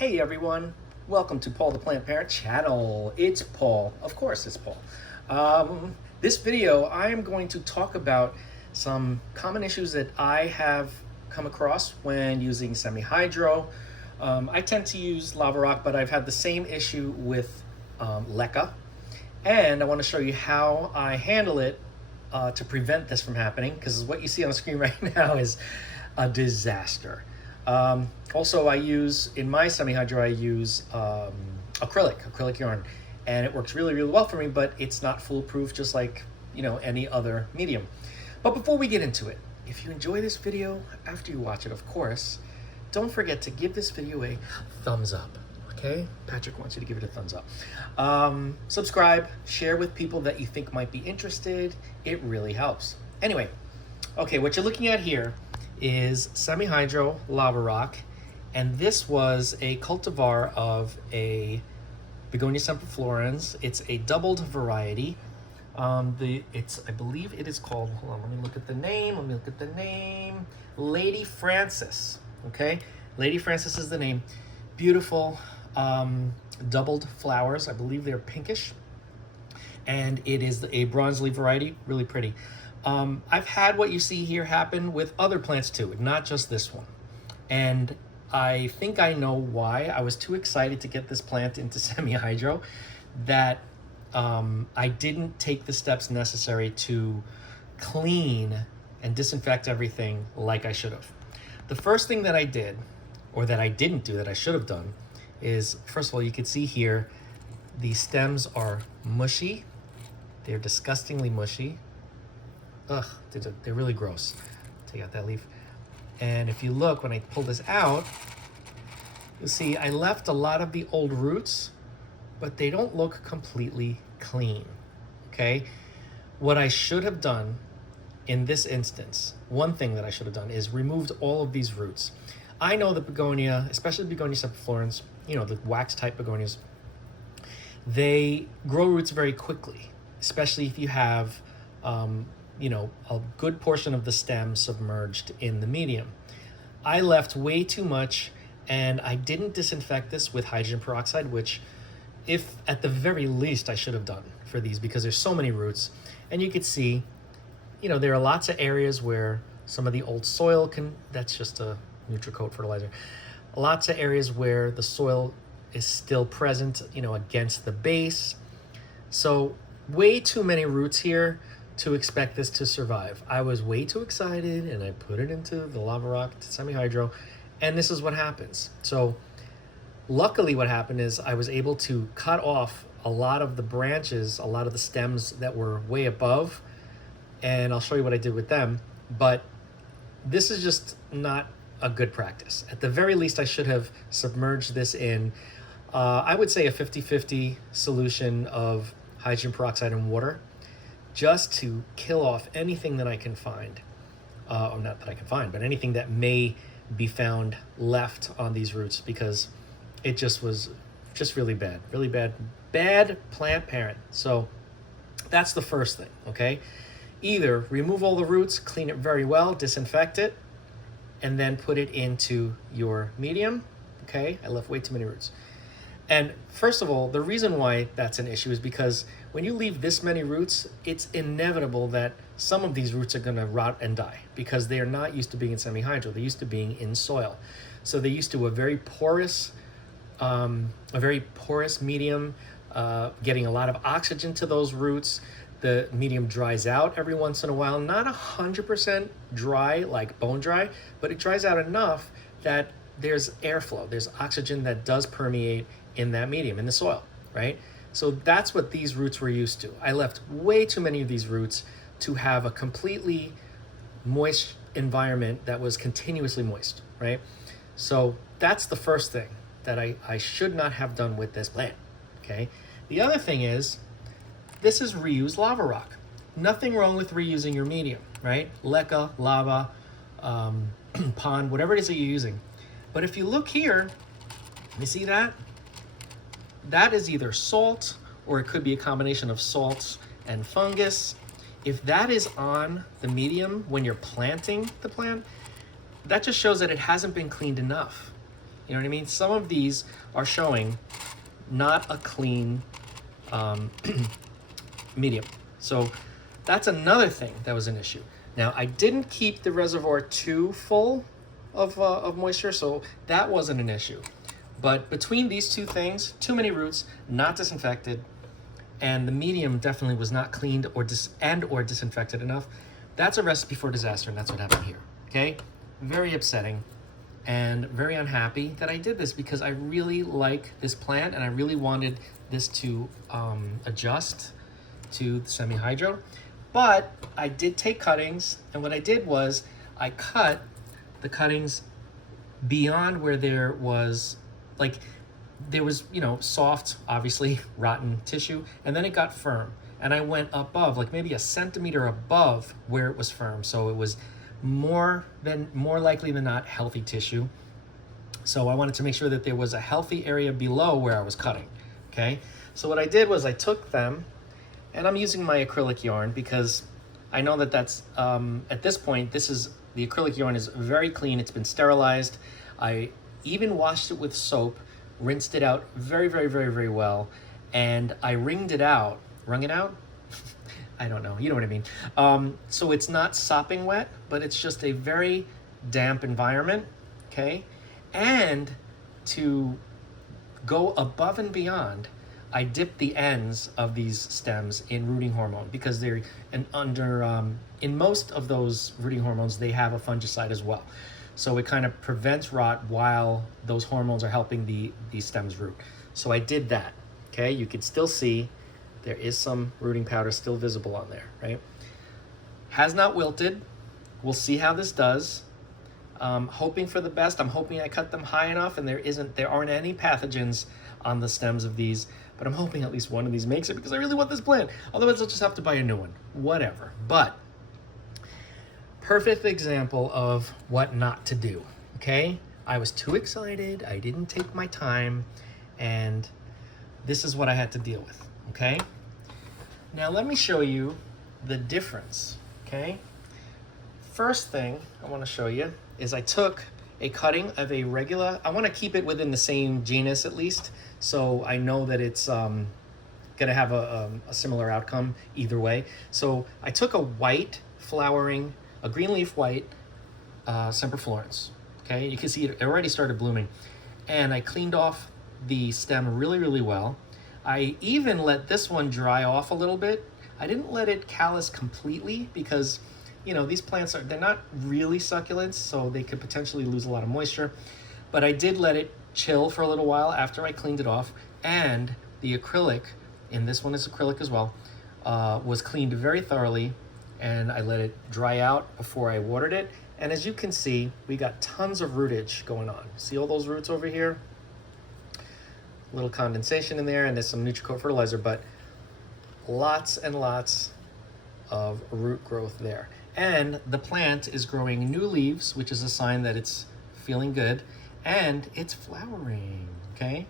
Hey everyone, welcome to Paul the Plant Parent channel. It's Paul, of course it's Paul. This video I am going to talk about some common issues that I have come across when using semi-hydro. I tend to use lava rock, but I've had the same issue with leca, and I want to show you how I handle it to prevent this from happening, because what you see on the screen right now is a disaster. Also, I use, in my semi-hydro, I use acrylic yarn, and it works really, really well for me, but it's not foolproof, just like, you know, any other medium. But before we get into it, if you enjoy this video, after you watch it, of course, don't forget to give this video a thumbs up, okay? Patrick wants you to give it a thumbs up. Subscribe, share with people that you think might be interested. It really helps. Anyway, okay, what you're looking at here is semi-hydro lava rock, and this was a cultivar of a Begonia semperflorens. It's a doubled variety. I believe it is called, hold on, let me look at the name, Lady Francis, okay? Lady Francis is the name. Beautiful doubled flowers. I believe they're pinkish, and it is a bronze leaf variety, really pretty. I've had what you see here happen with other plants too, not just this one. And I think I know why. I was too excited to get this plant into semi-hydro that I didn't take the steps necessary to clean and disinfect everything like I should have. The first thing that I did, or that I didn't do that I should have done, is, first of all, you can see here, the stems are mushy. They're disgustingly mushy. Ugh, they're really gross. Take out that leaf. And if you look, when I pull this out, you'll see I left a lot of the old roots, but they don't look completely clean, okay? What I should have done in this instance, one thing that I should have done is removed all of these roots. I know the begonia, especially Begonia semperflorens, you know, the wax type begonias, they grow roots very quickly, especially if you have you know, a good portion of the stem submerged in the medium. I left way too much, and I didn't disinfect this with hydrogen peroxide, which, if at the very least, I should have done for these, because there's so many roots. And you could see, you know, there are lots of areas where some of the old soil can, that's just a Nutricoat fertilizer. Lots of areas where the soil is still present, you know, against the base. So way too many roots here to expect this to survive. I was way too excited, and I put it into the lava rock semi-hydro, and this is what happens. So luckily what happened is I was able to cut off a lot of the branches, a lot of the stems that were way above, and I'll show you what I did with them. But this is just not a good practice. At the very least, I should have submerged this in, I would say, a 50-50 solution of hydrogen peroxide and water, just to kill off anything that I can find, or not that I can find, but anything that may be found left on these roots, because it just was just really bad plant parent. So that's the first thing, okay? Either remove all the roots, clean it very well, disinfect it, and then put it into your medium, okay? I left way too many roots. And first of all, the reason why that's an issue is because when you leave this many roots, it's inevitable that some of these roots are going to rot and die, because they are not used to being in semi-hydro. They're used to being in soil. So they're used to a very porous medium, getting a lot of oxygen to those roots. The medium dries out every once in a while, not 100% dry, like bone dry, but it dries out enough that there's airflow. There's oxygen that does permeate in that medium, in the soil, right? So that's what these roots were used to. I left way too many of these roots to have a completely moist environment that was continuously moist, right? So that's the first thing that I should not have done with this plant, okay? The other thing is, this is reused lava rock. Nothing wrong with reusing your medium, right? Leca, lava, pond, whatever it is that you're using. But if you look here, you see that? That is either salt, or it could be a combination of salts and fungus. If that is on the medium when you're planting the plant, that just shows that it hasn't been cleaned enough. You know what I mean? Some of these are showing not a clean medium. So that's another thing that was an issue. Now, I didn't keep the reservoir too full of moisture, so that wasn't an issue. But between these two things, too many roots, not disinfected, and the medium definitely was not cleaned or disinfected enough, that's a recipe for disaster, and that's what happened here, okay? Very upsetting and very unhappy that I did this, because I really like this plant and I really wanted this to adjust to the semi-hydro. But I did take cuttings, and what I did was I cut the cuttings beyond where there was, you know, soft, obviously, rotten tissue, and then it got firm. And I went above, like maybe a centimeter above where it was firm. So it was more likely than not healthy tissue. So I wanted to make sure that there was a healthy area below where I was cutting, okay? So what I did was I took them, and I'm using my acrylic yarn because I know that that's, at this point, the acrylic yarn is very clean. It's been sterilized. I even washed it with soap, rinsed it out very, very, very, very well, and I wrung it out? I don't know, you know what I mean. So it's not sopping wet, but it's just a very damp environment, okay? And to go above and beyond, I dipped the ends of these stems in rooting hormone, because they're in most of those rooting hormones, they have a fungicide as well. So it kind of prevents rot while those hormones are helping the stems root. So I did that, okay? You can still see there is some rooting powder still visible on there, right? Has not wilted. We'll see how this does. Hoping for the best. I'm hoping I cut them high enough and there aren't any pathogens on the stems of these, but I'm hoping at least one of these makes it, because I really want this plant. Otherwise, I'll just have to buy a new one. Whatever. But perfect example of what not to do, okay? I was too excited. I didn't take my time, and this is what I had to deal with, okay? Now let me show you the difference, okay? First thing I want to show you is I took a cutting of a regular, I want to keep it within the same genus at least, so I know that it's going to have a similar outcome either way. So I took a white flowering, a green leaf white Semperflorence, okay? You can see it already started blooming. And I cleaned off the stem really, really well. I even let this one dry off a little bit. I didn't let it callus completely, because you know, these plants they're not really succulents, so they could potentially lose a lot of moisture. But I did let it chill for a little while after I cleaned it off. And the acrylic, and this one is acrylic as well, was cleaned very thoroughly, and I let it dry out before I watered it. And as you can see, we got tons of rootage going on. See all those roots over here? A little condensation in there, and there's some Nutricoat fertilizer, but lots and lots of root growth there. And the plant is growing new leaves, which is a sign that it's feeling good, and it's flowering, okay?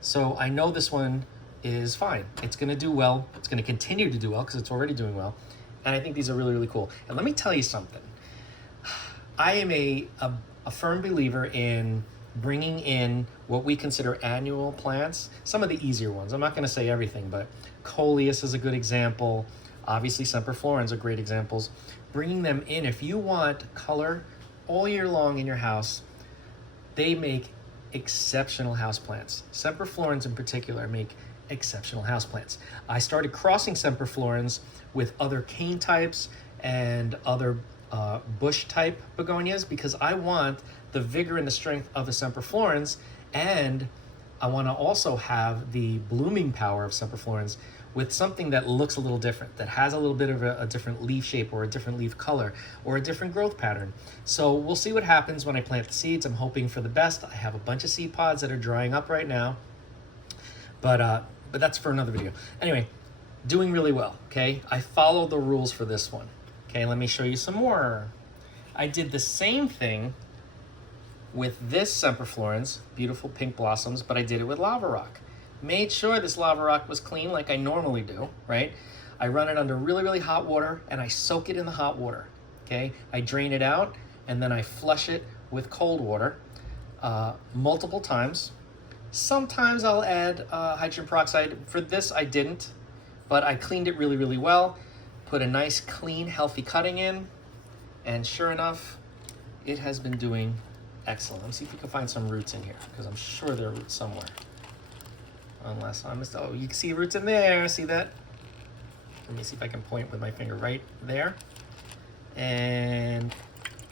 So I know this one is fine. It's gonna do well. It's gonna continue to do well because it's already doing well. And I think these are really, really cool. And let me tell you something. I am a firm believer in bringing in what we consider annual plants, some of the easier ones. I'm not gonna say everything, but Coleus is a good example. Obviously, Semperflorens are great examples. Bringing them in, if you want color all year long in your house, they make exceptional houseplants. Semperflorens in particular make exceptional houseplants. I started crossing Semperflorens with other cane types and other bush type begonias, because I want the vigor and the strength of the Semperflorens, and I want to also have the blooming power of Semperflorens with something that looks a little different, that has a little bit of a different leaf shape or a different leaf color or a different growth pattern. So we'll see what happens when I plant the seeds. I'm hoping for the best. I have a bunch of seed pods that are drying up right now, but that's for another video. Anyway, doing really well, okay? I followed the rules for this one. Okay, let me show you some more. I did the same thing with this Semperflorens, beautiful pink blossoms, but I did it with lava rock. Made sure this lava rock was clean like I normally do, right? I run it under really, really hot water, and I soak it in the hot water, okay? I drain it out, and then I flush it with cold water. multiple times. Sometimes I'll add hydrogen peroxide. For this I didn't, but I cleaned it really, really well. Put a nice, clean, healthy cutting in, and sure enough, it has been doing excellent. Let me see if we can find some roots in here, because I'm sure there are roots somewhere. Unless I missed, oh, you can see roots in there, see that? Let me see if I can point with my finger right there. And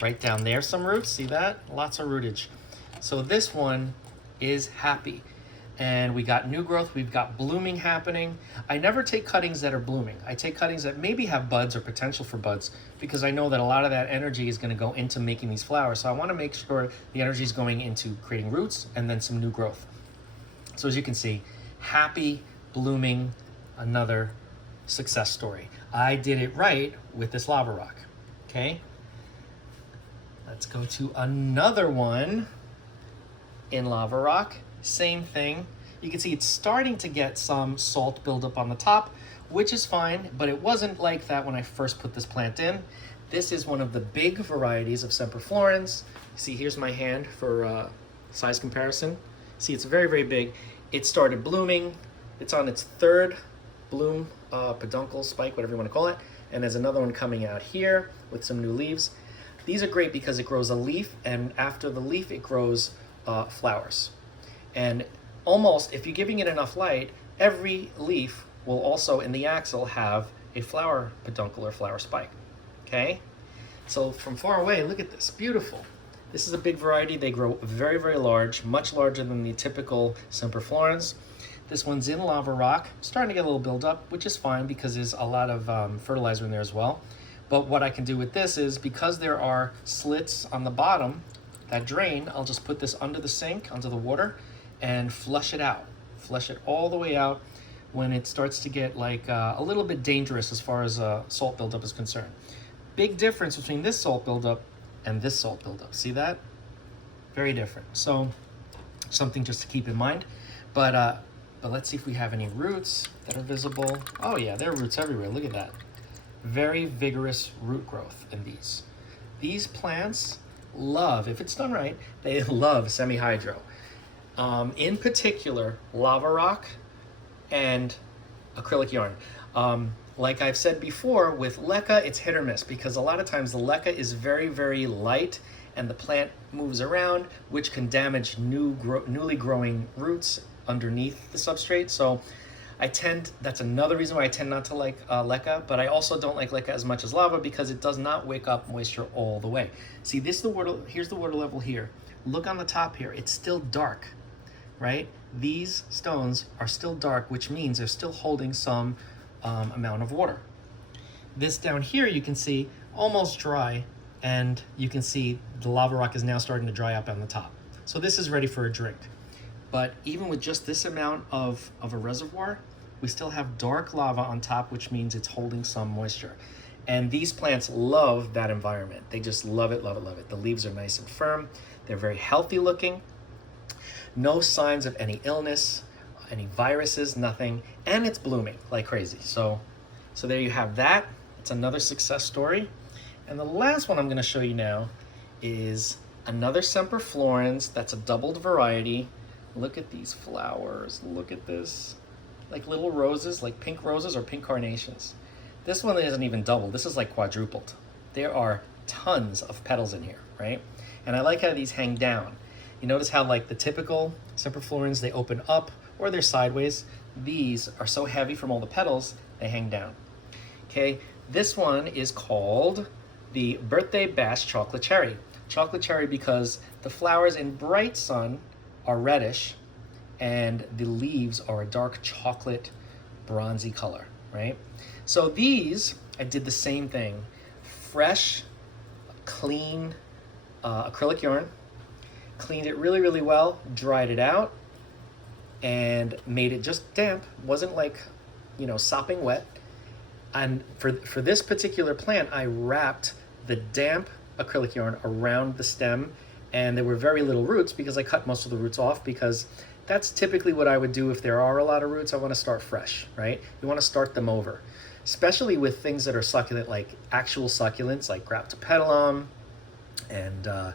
right down there, some roots, see that? Lots of rootage. So this one is happy. And we got new growth, we've got blooming happening. I never take cuttings that are blooming. I take cuttings that maybe have buds or potential for buds, because I know that a lot of that energy is gonna go into making these flowers. So I wanna make sure the energy is going into creating roots and then some new growth. So as you can see, happy, blooming, another success story. I did it right with this lava rock, okay? Let's go to another one in lava rock. Same thing. You can see it's starting to get some salt buildup on the top, which is fine, but it wasn't like that when I first put this plant in. This is one of the big varieties of Semperflorens. See, here's my hand for size comparison. See, it's very, very big. It started blooming. It's on its third bloom, peduncle, spike, whatever you want to call it. And there's another one coming out here with some new leaves. These are great because it grows a leaf, and after the leaf, it grows flowers. And almost, if you're giving it enough light, every leaf will also, in the axil, have a flower peduncle or flower spike, okay? So from far away, look at this, beautiful. This is a big variety. They grow very, very large, much larger than the typical Semperflorens. This one's in lava rock, starting to get a little buildup, which is fine because there's a lot of fertilizer in there as well. But what I can do with this is, because there are slits on the bottom that drain, I'll just put this under the sink, under the water, and flush it out. Flush it all the way out when it starts to get like a little bit dangerous as far as salt buildup is concerned. Big difference between this salt buildup and this salt buildup. See that? Very different. So something just to keep in mind. But let's see if we have any roots that are visible. Oh yeah, there are roots everywhere. Look at that. Very vigorous root growth in these. These plants love, if it's done right, they love semi-hydro. In particular, lava rock and acrylic yarn. Like I've said before, with leca, it's hit or miss, because a lot of times the leca is very, very light and the plant moves around, which can damage newly growing roots underneath the substrate. So that's another reason why I tend not to like leca, but I also don't like leca as much as lava because it does not wake up moisture all the way. See, here's the water level here. Look on the top here, it's still dark, right? These stones are still dark, which means they're still holding some amount of water. This down here, you can see almost dry, and you can see the lava rock is now starting to dry up on the top. So this is ready for a drink. But even with just this amount of a reservoir, we still have dark lava on top, which means it's holding some moisture. And these plants love that environment. They just love it, love it, love it. The leaves are nice and firm. They're very healthy looking. No signs of any illness, any viruses, nothing. And it's blooming like crazy. So there you have that. It's another success story. And the last one I'm going to show you now is another Semperflorens. That's a doubled variety. Look at these flowers. Look at this. Like little roses, like pink roses or pink carnations. This one isn't even doubled. This is like quadrupled. There are tons of petals in here, right? And I like how these hang down. You notice how like the typical Semperflorens, they open up or they're sideways. These are so heavy from all the petals, they hang down. Okay, this one is called the Birthday Bash Chocolate Cherry. Chocolate cherry because the flowers in bright sun are reddish and the leaves are a dark chocolate bronzy color, right? So these, I did the same thing. Fresh, clean acrylic yarn, cleaned it really, really well, dried it out, and made it just damp. Wasn't like, sopping wet. And for this particular plant, I wrapped the damp acrylic yarn around the stem, and there were very little roots because I cut most of the roots off, because that's typically what I would do if there are a lot of roots. I want to start fresh, right? You want to start them over, especially with things that are succulent, like actual succulents, like Graptopetalum and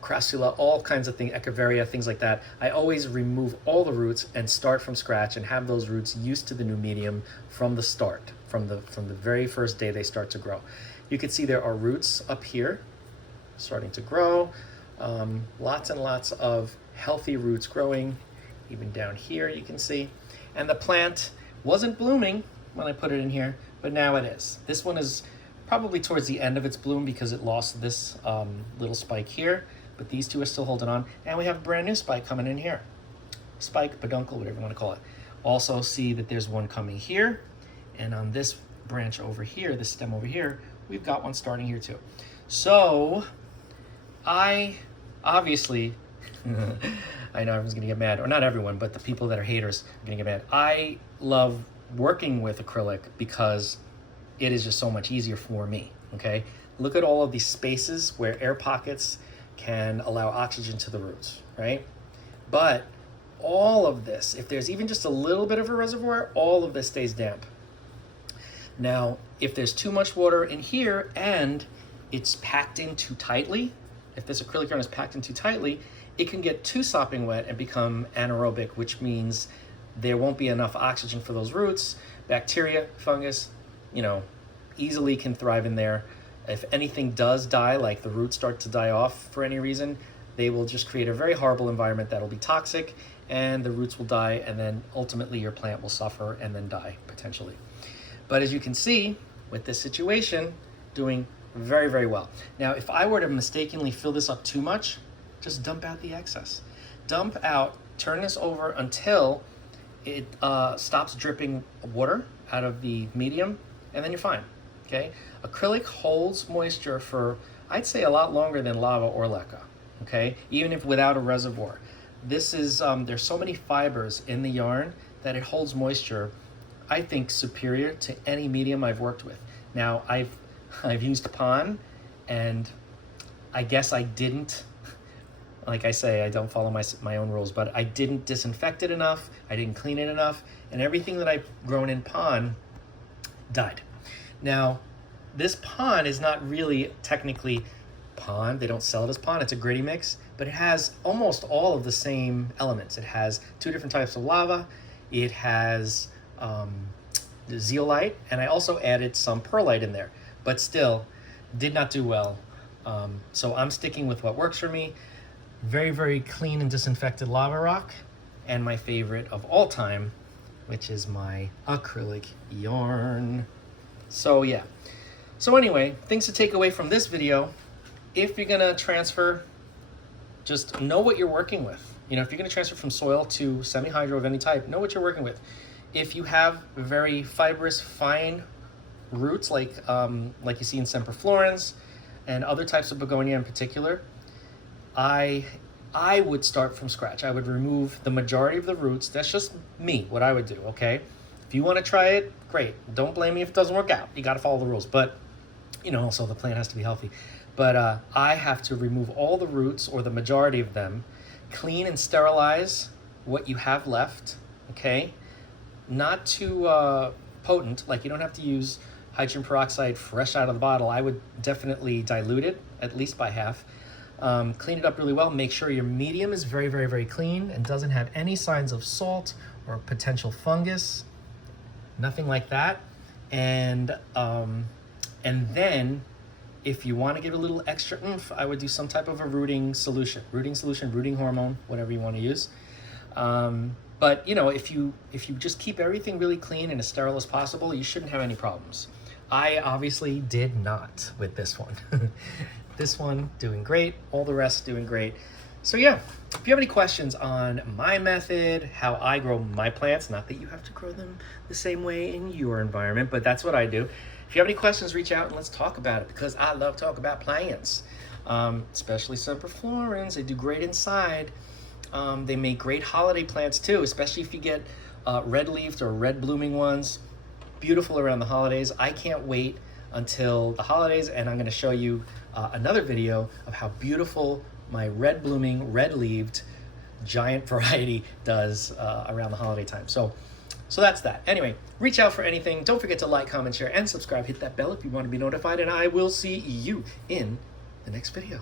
crassula, all kinds of things, echeveria, things like that. I always remove all the roots and start from scratch and have those roots used to the new medium from the start, from the very first day they start to grow. You can see there are roots up here starting to grow. Lots and lots of healthy roots growing. Even down here you can see. And the plant wasn't blooming when I put it in here, but now it is. This one is probably towards the end of its bloom because it lost this little spike here, but these two are still holding on. And we have a brand new spike coming in here. Spike, peduncle, whatever you want to call it. Also see that there's one coming here, and on this branch over here, this stem over here, we've got one starting here too. So I obviously, I know everyone's gonna get mad, or not everyone, but the people that are haters are gonna get mad. I love working with acrylic because it is just so much easier for me, okay? Look at all of these spaces where air pockets can allow oxygen to the roots, right? But all of this, if there's even just a little bit of a reservoir, all of this stays damp. Now, if there's too much water in here and it's packed in too tightly, if this acrylic yarn is packed in too tightly, it can get too sopping wet and become anaerobic, which means there won't be enough oxygen for those roots. Bacteria, fungus, you know, easily can thrive in there. If anything does die, like the roots start to die off for any reason, they will just create a very horrible environment that'll be toxic, and the roots will die, and then ultimately your plant will suffer and then die potentially. But as you can see, with this situation, doing very, very well. Now, if I were to mistakenly fill this up too much, just dump out the excess. Dump out, turn this over until it stops dripping water out of the medium, and then you're fine, okay? Acrylic holds moisture for, I'd say, a lot longer than lava or leca, okay? Even if without a reservoir. This is, there's so many fibers in the yarn that it holds moisture, I think, superior to any medium I've worked with. Now, I've used pon, and I guess I didn't, like I say, I don't follow my own rules, but I didn't disinfect it enough, I didn't clean it enough, and everything that I've grown in pon died. Now, this pon is not really technically pon, they don't sell it as pon, it's a gritty mix, but it has almost all of the same elements. It has 2 different types of lava, it has the zeolite, and I also added some perlite in there, but still did not do well. So I'm sticking with what works for me. Very, very clean and disinfected lava rock, and my favorite of all time, which is my acrylic yarn. So yeah. So anyway, things to take away from this video: if you're gonna transfer, just know what you're working with. You know, if you're gonna transfer from soil to semi-hydro of any type, know what you're working with. If you have very fibrous, fine roots, like you see in Semperflorens and other types of begonia in particular, I would start from scratch. I would remove the majority of the roots. That's just me, what I would do, okay? If you want to try it, great. Don't blame me if it doesn't work out. You got to follow the rules. But, you know, also the plant has to be healthy. But I have to remove all the roots, or the majority of them, clean and sterilize what you have left, okay? Not too potent, like you don't have to use hydrogen peroxide fresh out of the bottle. I would definitely dilute it, at least by half. Clean it up really well. Make sure your medium is very, very, very clean and doesn't have any signs of salt or potential fungus, nothing like that. And then if you want to give a little extra oomph, I would do some type of a rooting hormone, whatever you want to use. But you know, if you just keep everything really clean and as sterile as possible, you shouldn't have any problems. I obviously did not with this one. This one doing great, all the rest doing great. So yeah, if you have any questions on my method, how I grow my plants, not that you have to grow them the same way in your environment, but that's what I do. If you have any questions, reach out and let's talk about it, because I love talking about plants, especially Semperflorens. They do great inside. They make great holiday plants too, especially if you get red-leafed or red blooming ones. Beautiful around the holidays. I can't wait until the holidays, and I'm going to show you another video of how beautiful my red blooming, red leaved giant variety does around the holiday time. So that's that. Anyway, reach out for anything. Don't forget to like, comment, share, and subscribe. Hit that bell if you want to be notified, and I will see you in the next video.